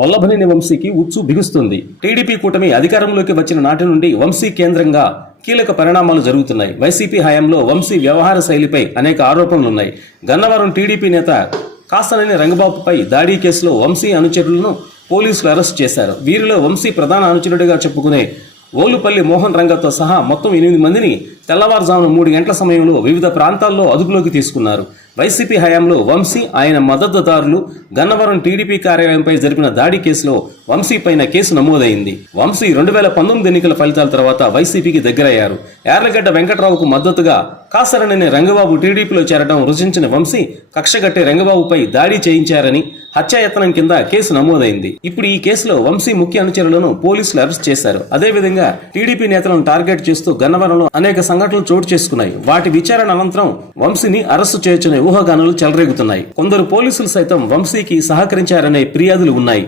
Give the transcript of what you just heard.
వల్లభనేని వంశీకి ఉచ్చు బిగుస్తుంది. టీడీపీ కూటమి అధికారంలోకి వచ్చిన నాటి నుండి వంశీ కేంద్రంగా కీలక పరిణామాలు జరుగుతున్నాయి. వైసీపీ హయాంలో వంశీ వ్యవహార శైలిపై అనేక ఆరోపణలున్నాయి. గన్నవరం టీడీపీ నేత కాసనేని రంగబాబుపై దాడి కేసులో వంశీ అనుచరులను పోలీసులు అరెస్ట్ చేశారు. వీరిలో వంశీ ప్రధాన అనుచరుడిగా చెప్పుకునే ఓలుపల్లి మోహన్ రంగతో సహా మొత్తం 8 మందిని తెల్లవారుజామున 3 గంటల సమయంలో వివిధ ప్రాంతాల్లో అదుపులోకి తీసుకున్నారు. వైసీపీ హయాంలో వంశీ, ఆయన మద్దతుదారులు గన్నవరం టీడీపీ కార్యాలయంపై జరిపిన దాడి కేసులో వంశీ పైన కేసు నమోదైంది. వంశీ 2019 ఎన్నికల ఫలితాల తర్వాత వైసీపీకి దగ్గరయ్యారు. యార్లగడ్డ వెంకట్రావుకు మద్దతుగా కాసరనేని రంగబాబు టీడీపీలో చేరడం రుచించిన వంశీ కక్షగట్టి రంగబాబుపై దాడి చేయించారని హత్యాయత్నం కింద కేసు నమోదైంది. ఇప్పుడు ఈ కేసులో వంశీ ముఖ్య అనుచరులను పోలీసులు అరెస్ట్ చేశారు. అదేవిధంగా టీడీపీ నేతలను టార్గెట్ చేస్తూ గన్నవరంలో అనేక సంఘటనలు చోటు చేసుకున్నాయి. వాటి విచారణ అనంతరం వంశీని అరెస్టు చేయొచ్చనే ఊహాగానాలు చెలరేగుతున్నాయి. కొందరు పోలీసులు సైతం వంశీకి సహకరించారనే ఫిర్యాదులు ఉన్నాయి.